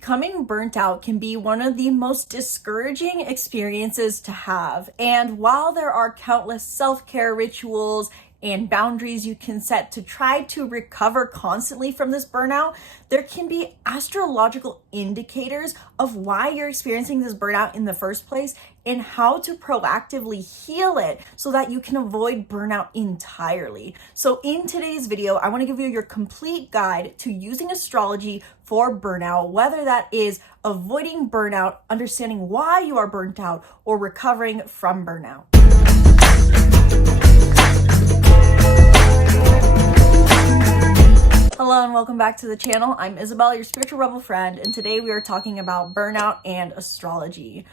becoming burnt out can be one of the most discouraging experiences to have. And while there are countless self-care rituals and boundaries you can set to try to recover constantly from this burnout, there can be astrological indicators of why you're experiencing this burnout in the first place and how to proactively heal it so that you can avoid burnout entirely. So in today's video, I want to give you your complete guide to using astrology for burnout, whether that is avoiding burnout, understanding why you are burnt out, or recovering from burnout. Hello and welcome back to the channel. I'm Isabel, your spiritual rebel friend, and today we are talking about burnout and astrology.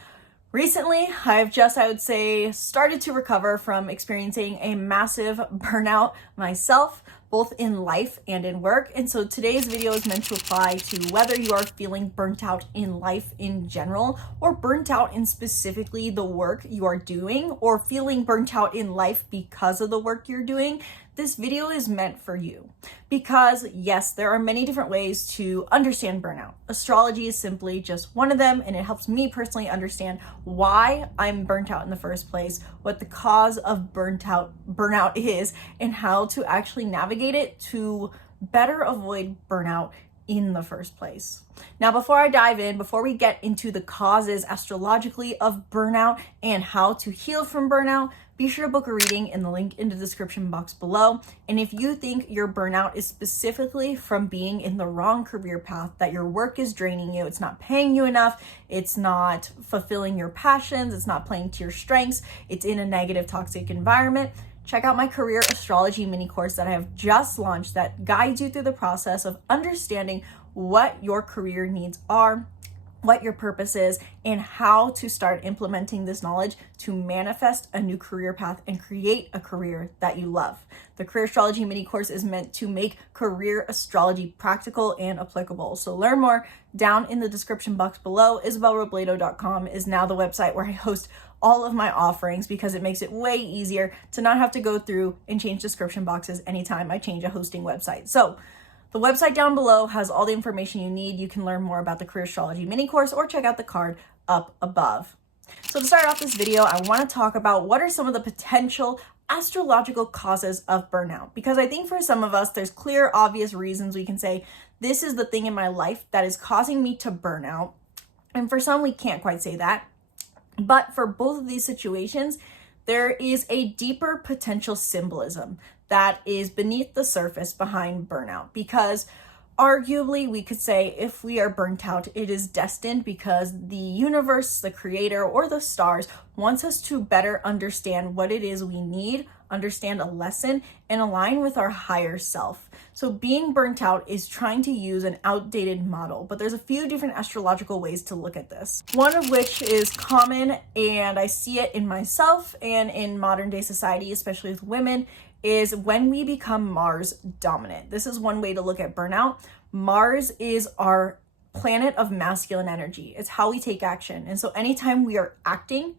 Recently, I've just, I would say, started to recover from experiencing a massive burnout myself, both in life and in work. And so today's video is meant to apply to whether you are feeling burnt out in life in general, or burnt out in specifically the work you are doing, or feeling burnt out in life because of the work you're doing. This video is meant for you because yes, there are many different ways to understand burnout. Astrology is simply just one of them, and it helps me personally understand why I'm burnt out in the first place, what the cause of burnout is, and how to actually navigate it to better avoid burnout in the first place. Now, before I dive in, before we get into the causes astrologically of burnout and how to heal from burnout, be sure to book a reading in the link in the description box below. And if you think your burnout is specifically from being in the wrong career path, that your work is draining you, it's not paying you enough, it's not fulfilling your passions, it's not playing to your strengths, it's in a negative, toxic environment, check out my career astrology mini course that I have just launched that guides you through the process of understanding what your career needs are, what your purpose is, and how to start implementing this knowledge to manifest a new career path and create a career that you love. The career astrology mini course is meant to make career astrology practical and applicable. So learn more down in the description box below. IsabelRobledo.com is now the website where I host all of my offerings because it makes it way easier to not have to go through and change description boxes anytime I change a hosting website. So the website down below has all the information you need. You can learn more about the career astrology mini course or check out the card up above. So to start off this video, I want to talk about what are some of the potential astrological causes of burnout, because I think for some of us, there's clear, obvious reasons we can say, this is the thing in my life that is causing me to burn out. And for some, we can't quite say that. But for both of these situations, there is a deeper potential symbolism that is beneath the surface behind burnout, because arguably we could say if we are burnt out, it is destined because the universe, the creator, or the stars wants us to better understand what it is we need, understand a lesson, and align with our higher self. So being burnt out is trying to use an outdated model, but there's a few different astrological ways to look at this. One of which is common, and I see it in myself and in modern day society, especially with women, is when we become Mars dominant. This is one way to look at burnout. Mars is our planet of masculine energy. It's how we take action. And so anytime we are acting,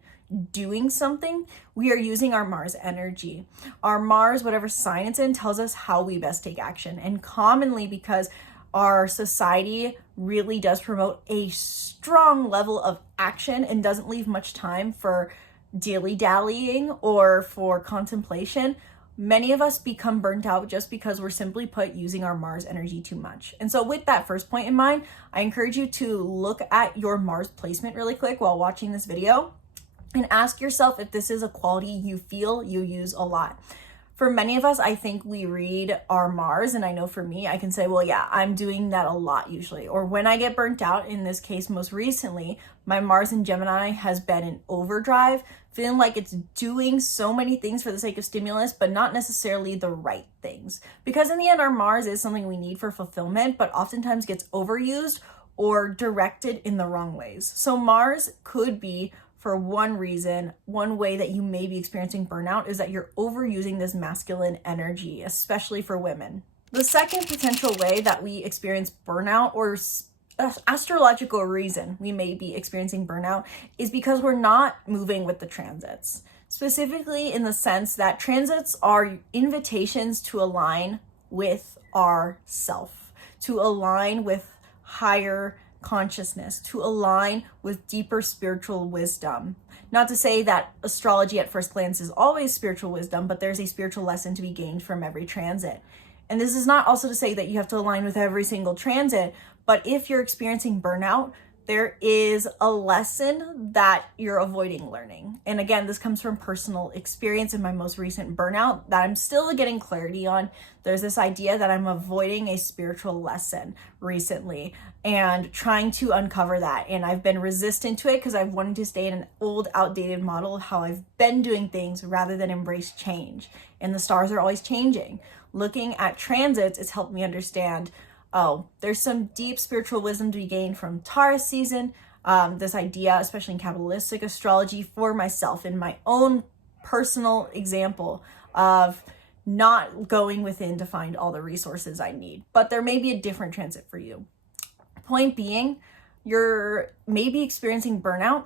doing something, we are using our Mars energy. Our Mars, whatever sign it's in, tells us how we best take action. And commonly, because our society really does promote a strong level of action and doesn't leave much time for dilly-dallying or for contemplation, many of us become burnt out just because we're simply put using our Mars energy too much. And so with that first point in mind, I encourage you to look at your Mars placement really quick while watching this video and ask yourself if this is a quality you feel you use a lot. For many of us, I think we read our Mars, and I know for me, I can say, well, yeah, I'm doing that a lot usually. Or when I get burnt out, in this case, most recently, my Mars in Gemini has been in overdrive, feeling like it's doing so many things for the sake of stimulus, but not necessarily the right things. Because in the end, our Mars is something we need for fulfillment, but oftentimes gets overused or directed in the wrong ways. So Mars could be, for one reason, one way that you may be experiencing burnout is that you're overusing this masculine energy, especially for women. The second potential way that we experience burnout, or astrological reason we may be experiencing burnout, is because we're not moving with the transits. Specifically in the sense that transits are invitations to align with our self, to align with higher consciousness, to align with deeper spiritual wisdom. Not to say that astrology at first glance is always spiritual wisdom, but there's a spiritual lesson to be gained from every transit. And this is not also to say that you have to align with every single transit, but if you're experiencing burnout, there is a lesson that you're avoiding learning. And again, this comes from personal experience in my most recent burnout that I'm still getting clarity on. There's this idea that I'm avoiding a spiritual lesson recently and trying to uncover that. And I've been resistant to it because I've wanted to stay in an old, outdated model of how I've been doing things rather than embrace change. And the stars are always changing. Looking at transits, it's helped me understand, oh, there's some deep spiritual wisdom to be gained from Taurus season. This idea, especially in Kabbalistic astrology, for myself in my own personal example of not going within to find all the resources I need. But there may be a different transit for you. Point being, you're maybe experiencing burnout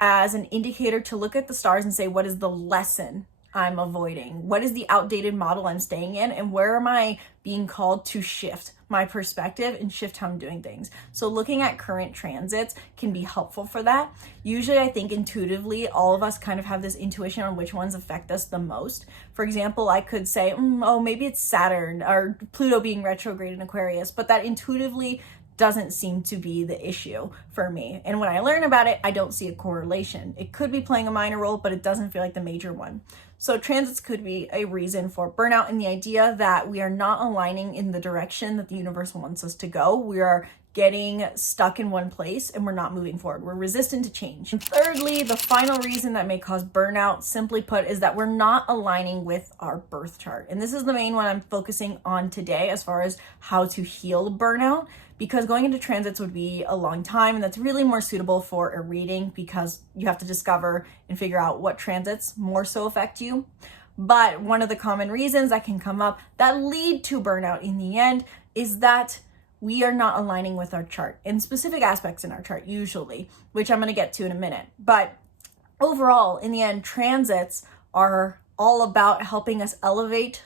as an indicator to look at the stars and say, what is the lesson I'm avoiding? What is the outdated model I'm staying in? And where am I being called to shift my perspective and shift how I'm doing things? So looking at current transits can be helpful for that. Usually I think intuitively, all of us kind of have this intuition on which ones affect us the most. For example, I could say, oh, maybe it's Saturn or Pluto being retrograde in Aquarius, but that intuitively doesn't seem to be the issue for me. And when I learn about it, I don't see a correlation. It could be playing a minor role, but it doesn't feel like the major one. So transits could be a reason for burnout, and the idea that we are not aligning in the direction that the universe wants us to go. We are getting stuck in one place and we're not moving forward. We're resistant to change. And thirdly, the final reason that may cause burnout, simply put, is that we're not aligning with our birth chart. And this is the main one I'm focusing on today as far as how to heal burnout, because going into transits would be a long time, and that's really more suitable for a reading because you have to discover and figure out what transits more so affect you. But one of the common reasons that can come up that lead to burnout in the end is that we are not aligning with our chart in specific aspects in our chart usually, which I'm going to get to in a minute. But overall, in the end, transits are all about helping us elevate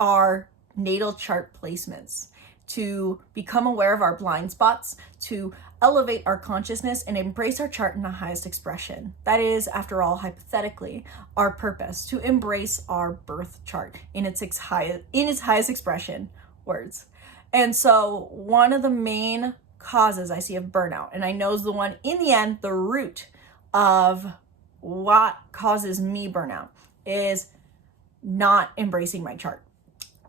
our natal chart placements, to become aware of our blind spots, to elevate our consciousness and embrace our chart in the highest expression. That is, after all, hypothetically, our purpose, to embrace our birth chart in its highest expression, words. And so one of the main causes I see of burnout, and I know is the one in the end, the root of what causes me burnout, is not embracing my chart.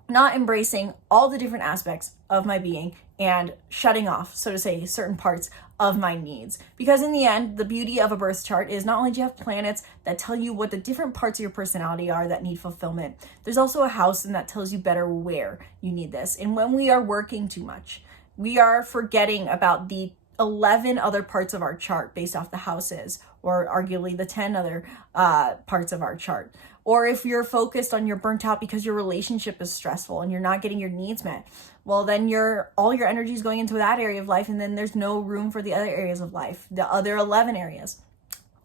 Not embracing all the different aspects of my being and shutting off, so to say, certain parts of my needs. Because in the end, the beauty of a birth chart is not only do you have planets that tell you what the different parts of your personality are that need fulfillment, there's also a house and that tells you better where you need this. And when we are working too much, we are forgetting about the 11 other parts of our chart based off the houses, or arguably the 10 other parts of our chart. Or if you're focused on you're burnt out because your relationship is stressful and you're not getting your needs met, well, then all your energy is going into that area of life, and then there's no room for the other areas of life, the other 11 areas.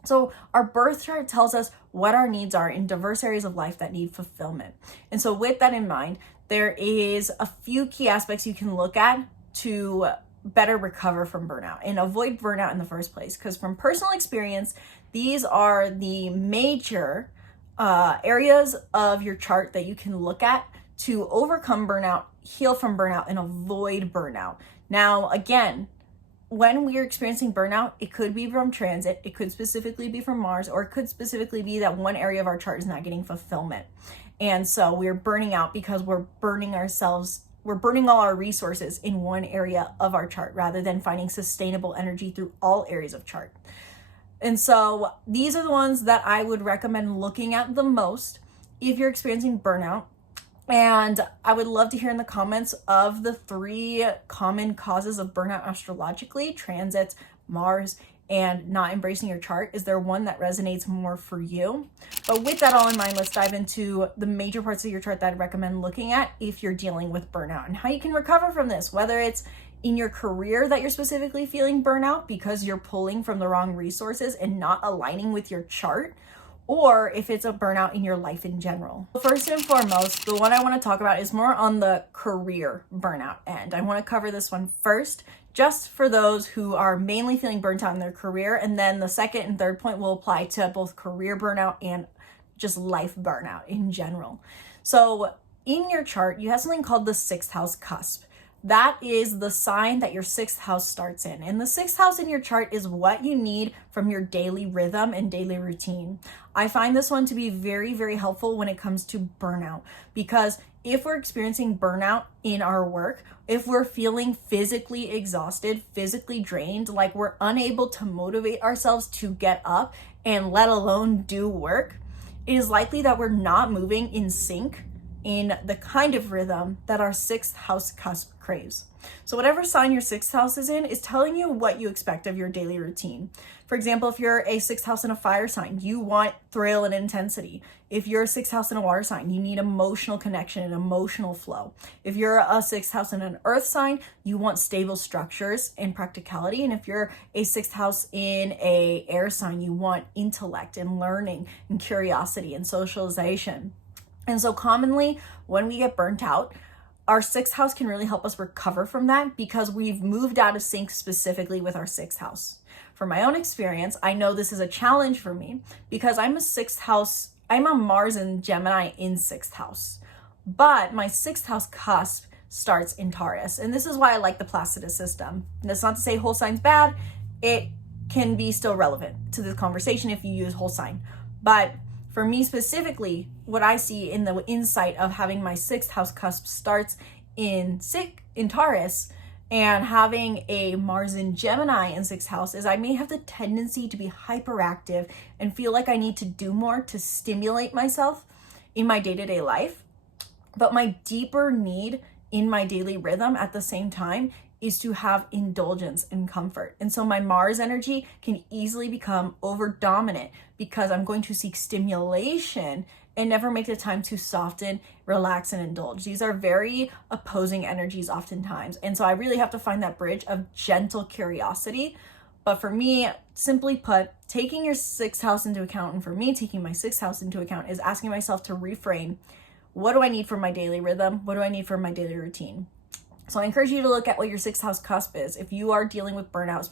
So our birth chart tells us what our needs are in diverse areas of life that need fulfillment. And so with that in mind, there is a few key aspects you can look at to better recover from burnout and avoid burnout in the first place. Because from personal experience, these are the major areas of your chart that you can look at to overcome burnout, heal from burnout, and avoid burnout. Now, again, when we are experiencing burnout, it could be from transit, it could specifically be from Mars, or it could specifically be that one area of our chart is not getting fulfillment. And so we're burning out because we're burning all our resources in one area of our chart rather than finding sustainable energy through all areas of chart. And so these are the ones that I would recommend looking at the most if you're experiencing burnout. And I would love to hear in the comments of the 3 common causes of burnout astrologically: transits, Mars, and not embracing your chart. Is there one that resonates more for you? But with that all in mind, let's dive into the major parts of your chart that I'd recommend looking at if you're dealing with burnout and how you can recover from this, whether it's in your career that you're specifically feeling burnout because you're pulling from the wrong resources and not aligning with your chart, or if it's a burnout in your life in general. First and foremost, the one I want to talk about is more on the career burnout end. I want to cover this one first just for those who are mainly feeling burnt out in their career. And then the second and third point will apply to both career burnout and just life burnout in general. So in your chart, you have something called the sixth house cusp. That is the sign that your sixth house starts in. And the sixth house in your chart is what you need from your daily rhythm and daily routine. I find this one to be very, very helpful when it comes to burnout, because if we're experiencing burnout in our work, if we're feeling physically exhausted, physically drained, like we're unable to motivate ourselves to get up and let alone do work, it is likely that we're not moving in sync in the kind of rhythm that our sixth house cusp craves. So whatever sign your sixth house is in is telling you what you expect of your daily routine. For example, if you're a sixth house in a fire sign, you want thrill and intensity. If you're a sixth house in a water sign, you need emotional connection and emotional flow. If you're a sixth house in an earth sign, you want stable structures and practicality. And if you're a sixth house in a air sign, you want intellect and learning and curiosity and socialization. And so commonly when we get burnt out, our sixth house can really help us recover from that because we've moved out of sync specifically with our sixth house. From my own experience, I know this is a challenge for me because I'm a Mars and Gemini in sixth house, but my sixth house cusp starts in Taurus. And this is why I like the Placidus system. And that's not to say whole sign's bad. It can be still relevant to the conversation if you use whole sign. But for me specifically, what I see in the insight of having my sixth house cusp starts in Taurus and having a Mars in Gemini in sixth house is I may have the tendency to be hyperactive and feel like I need to do more to stimulate myself in my day-to-day life. But my deeper need in my daily rhythm at the same time is to have indulgence and comfort. And so my Mars energy can easily become over dominant because I'm going to seek stimulation and never make the time to soften, relax, and indulge. These are very opposing energies oftentimes. And so I really have to find that bridge of gentle curiosity. But for me, simply put, taking your sixth house into account, and for me, taking my sixth house into account is asking myself to reframe, what do I need for my daily rhythm? What do I need for my daily routine? So I encourage you to look at what your sixth house cusp is. If you are dealing with burnout,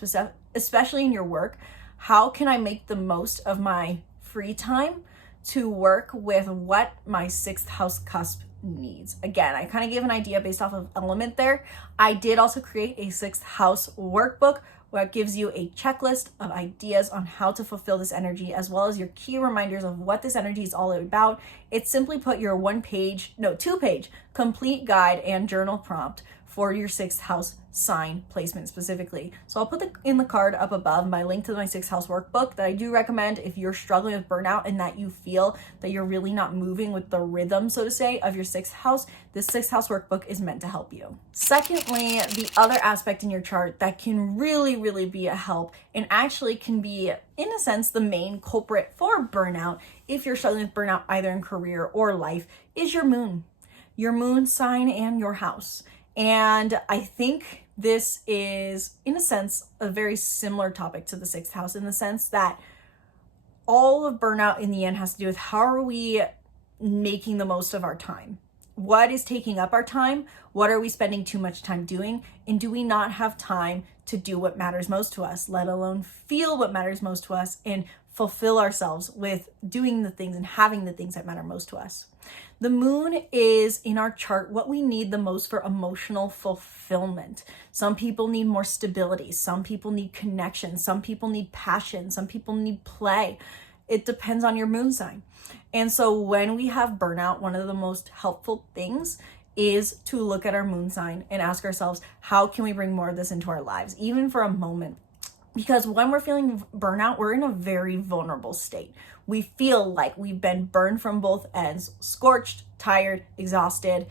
especially in your work, how can I make the most of my free time to work with what my sixth house cusp needs? Again, I kind of gave an idea based off of element there. I did also create a sixth house workbook where it gives you a checklist of ideas on how to fulfill this energy, as well as your key reminders of what this energy is all about. It's simply put your 2-page complete guide and journal prompt for your sixth house sign placement specifically. So I'll put in the card up above my link to my sixth house workbook that I do recommend if you're struggling with burnout and that you feel that you're really not moving with the rhythm, so to say, of your sixth house. This sixth house workbook is meant to help you. Secondly, the other aspect in your chart that can really, really be a help and actually can be, in a sense, the main culprit for burnout if you're struggling with burnout either in career or life is your moon sign and your house. And I think this is, in a sense, a very similar topic to the sixth house in the sense that all of burnout in the end has to do with how are we making the most of our time? What is taking up our time? What are we spending too much time doing? And do we not have time to do what matters most to us, let alone feel what matters most to us and fulfill ourselves with doing the things and having the things that matter most to us? The moon is in our chart what we need the most for emotional fulfillment. Some people need more stability. Some people need connection. Some people need passion. Some people need play. It depends on your moon sign. And so when we have burnout, one of the most helpful things is to look at our moon sign and ask ourselves, how can we bring more of this into our lives, even for a moment? Because when we're feeling burnout, we're in a very vulnerable state. We feel like we've been burned from both ends, scorched, tired, exhausted,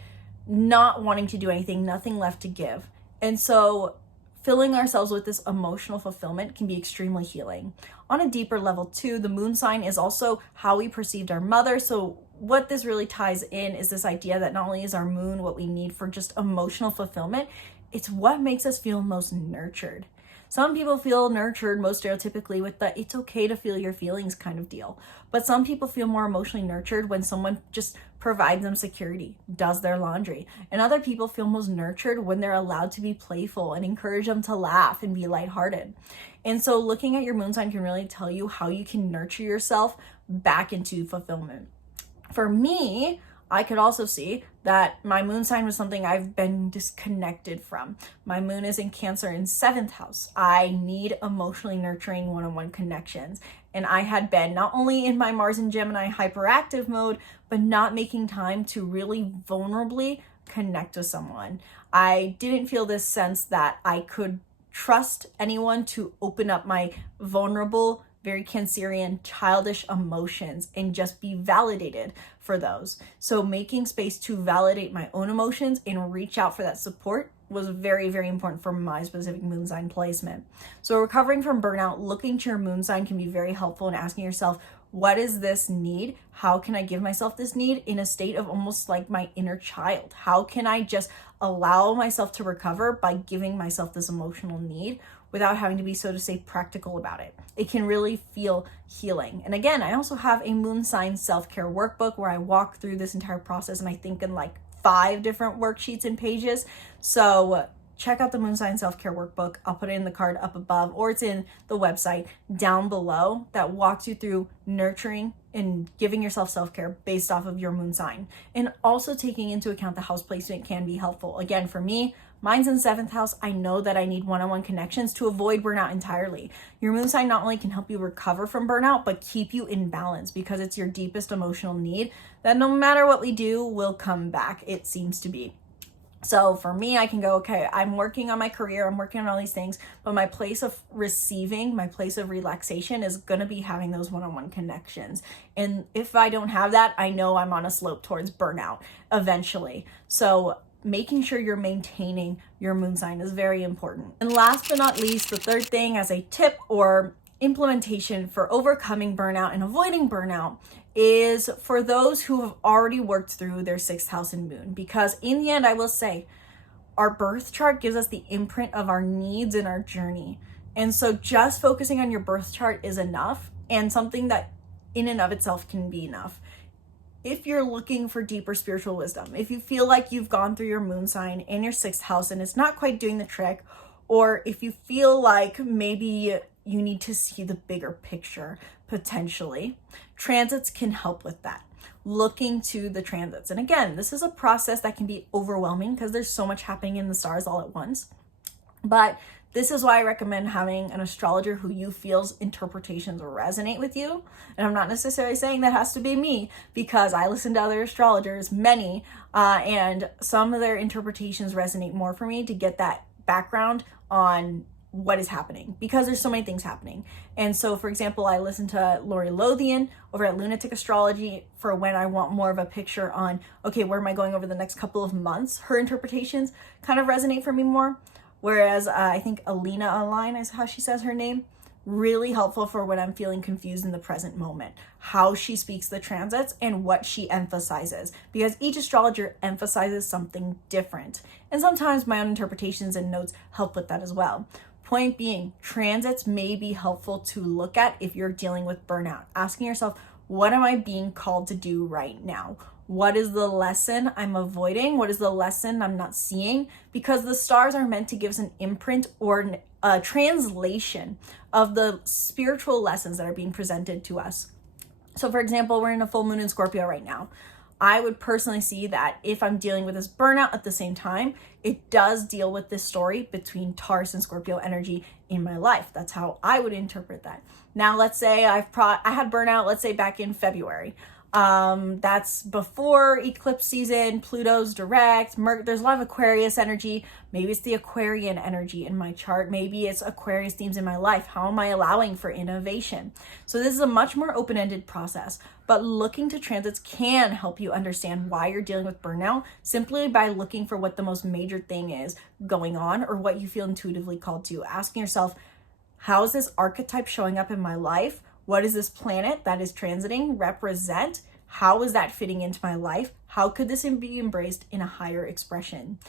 not wanting to do anything, nothing left to give. And so filling ourselves with this emotional fulfillment can be extremely healing. On a deeper level too, the moon sign is also how we perceived our mother. So what this really ties in is this idea that not only is our moon what we need for just emotional fulfillment, it's what makes us feel most nurtured. Some people feel nurtured most stereotypically with the it's okay to feel your feelings kind of deal. But some people feel more emotionally nurtured when someone just provides them security, does their laundry. And other people feel most nurtured when they're allowed to be playful and encourage them to laugh and be lighthearted. And so looking at your moon sign can really tell you how you can nurture yourself back into fulfillment. For me, I could also see that my moon sign was something I've been disconnected from. My moon is in Cancer in 7th house. I need emotionally nurturing one-on-one connections. And I had been not only in my Mars and Gemini hyperactive mode, but not making time to really vulnerably connect with someone. I didn't feel this sense that I could trust anyone to open up my vulnerable, very Cancerian, childish emotions and just be validated for those. So making space to validate my own emotions and reach out for that support was very, very important for my specific moon sign placement. So recovering from burnout, looking to your moon sign can be very helpful in asking yourself, what is this need? How can I give myself this need in a state of almost like my inner child? How can I just allow myself to recover by giving myself this emotional need without having to be, so to say, practical about it? It can really feel healing. And again, I also have a moon sign self-care workbook where I walk through this entire process, and I think in like 5 different worksheets and pages. So check out the moon sign self-care workbook. I'll put it in the card up above, or it's in the website down below, that walks you through nurturing and giving yourself self-care based off of your moon sign. And also taking into account the house placement can be helpful. Again, for me, mine's in 7th house. I know that I need one-on-one connections to avoid burnout entirely. Your moon sign not only can help you recover from burnout, but keep you in balance, because it's your deepest emotional need that no matter what we do will come back, it seems to be. So for me, I can go, okay, I'm working on my career, I'm working on all these things, but my place of receiving, my place of relaxation is going to be having those one-on-one connections. And if I don't have that, I know I'm on a slope towards burnout eventually. So making sure you're maintaining your moon sign is very important. And last but not least, the third thing as a tip or implementation for overcoming burnout and avoiding burnout is for those who have already worked through their 6th house and moon. Because in the end, I will say, our birth chart gives us the imprint of our needs and our journey. And so just focusing on your birth chart is enough, and something that in and of itself can be enough. If you're looking for deeper spiritual wisdom, if you feel like you've gone through your moon sign and your 6th house and it's not quite doing the trick, or if you feel like maybe you need to see the bigger picture, potentially, transits can help with that. Looking to the transits. And again, this is a process that can be overwhelming because there's so much happening in the stars all at once. But this is why I recommend having an astrologer who you feel's interpretations resonate with you. And I'm not necessarily saying that has to be me, because I listen to other astrologers, many, and some of their interpretations resonate more for me to get that background on what is happening, because there's so many things happening. And so, for example, I listen to Lori Lothian over at Lunatic Astrology for when I want more of a picture on, okay, where am I going over the next couple of months? Her interpretations kind of resonate for me more. Whereas I think Alina Align is how she says her name, really helpful for when I'm feeling confused in the present moment, how she speaks the transits and what she emphasizes, because each astrologer emphasizes something different. And sometimes my own interpretations and notes help with that as well. Point being, transits may be helpful to look at if you're dealing with burnout, asking yourself, what am I being called to do right now? What is the lesson I'm avoiding? What is the lesson I'm not seeing? Because the stars are meant to give us an imprint or a translation of the spiritual lessons that are being presented to us. So for example, we're in a full moon in Scorpio right now. I would personally see that if I'm dealing with this burnout at the same time, it does deal with this story between Taurus and Scorpio energy in my life. That's how I would interpret that. Now, let's say I had burnout, let's say back in February. That's before eclipse season, Pluto's direct, there's a lot of Aquarius energy. Maybe it's the Aquarian energy in my chart. Maybe it's Aquarius themes in my life. How am I allowing for innovation? So this is a much more open-ended process, but looking to transits can help you understand why you're dealing with burnout simply by looking for what the most major thing is going on or what you feel intuitively called to. Asking yourself, how is this archetype showing up in my life? What does this planet that is transiting represent? How is that fitting into my life? How could this be embraced in a higher expression?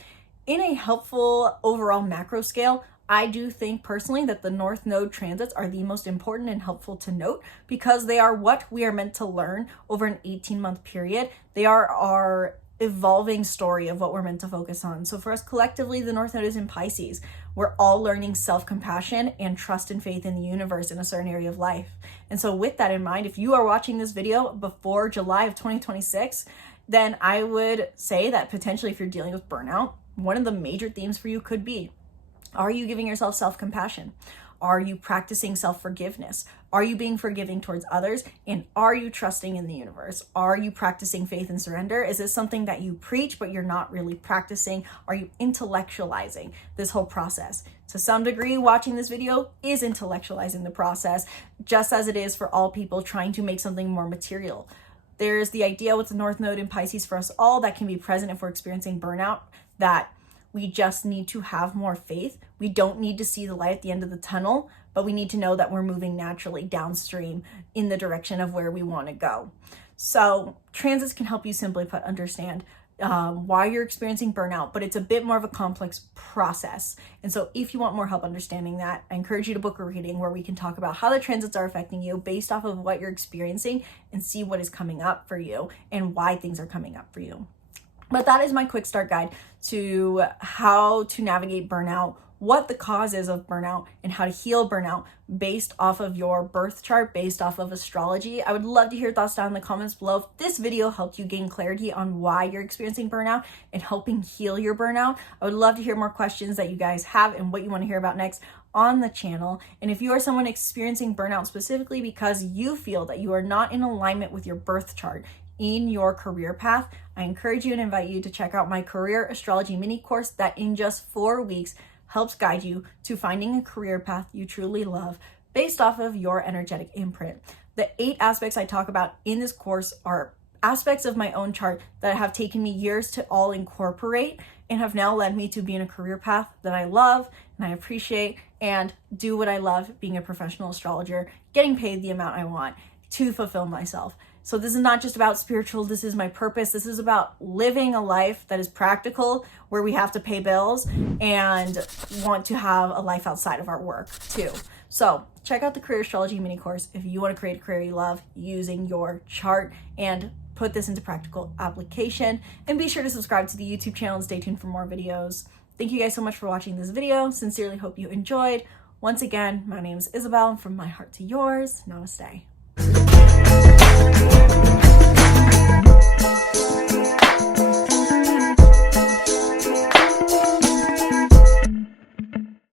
In a helpful overall macro scale, I do think personally that the North Node transits are the most important and helpful to note because they are what we are meant to learn over an 18-month period. They are our evolving story of what we're meant to focus on. So for us collectively, the North Node is in Pisces. We're all learning self-compassion and trust and faith in the universe in a certain area of life. And so with that in mind, if you are watching this video before July of 2026, then I would say that potentially if you're dealing with burnout, one of the major themes for you could be, are you giving yourself self-compassion? Are you practicing self-forgiveness? Are you being forgiving towards others? And are you trusting in the universe? Are you practicing faith and surrender? Is this something that you preach, but you're not really practicing? Are you intellectualizing this whole process? To some degree, watching this video is intellectualizing the process, just as it is for all people trying to make something more material. There's the idea with the North Node in Pisces for us all that can be present if we're experiencing burnout, that we just need to have more faith. We don't need to see the light at the end of the tunnel, but we need to know that we're moving naturally downstream in the direction of where we want to go. So transits can help you, simply put, understand why you're experiencing burnout, but it's a bit more of a complex process. And so if you want more help understanding that, I encourage you to book a reading where we can talk about how the transits are affecting you based off of what you're experiencing and see what is coming up for you and why things are coming up for you. But that is my quick start guide to how to navigate burnout, what the cause is of burnout, and how to heal burnout based off of your birth chart, based off of astrology. I would love to hear your thoughts down in the comments below. If this video helped you gain clarity on why you're experiencing burnout and helping heal your burnout, I would love to hear more questions that you guys have and what you want to hear about next on the channel. And if you are someone experiencing burnout specifically because you feel that you are not in alignment with your birth chart in your career path, I encourage you and invite you to check out my career astrology mini course that in just 4 weeks helps guide you to finding a career path you truly love based off of your energetic imprint. The 8 aspects I talk about in this course are aspects of my own chart that have taken me years to all incorporate and have now led me to be in a career path that I love and I appreciate and do what I love, being a professional astrologer, getting paid the amount I want to fulfill myself. So this is not just about spiritual, this is my purpose. This is about living a life that is practical, where we have to pay bills and want to have a life outside of our work too. So check out the career astrology mini course if you want to create a career you love using your chart and put this into practical application. And be sure to subscribe to the YouTube channel and stay tuned for more videos. Thank you guys so much for watching this video. Sincerely hope you enjoyed. Once again, my name is Isabel, and from my heart to yours, namaste.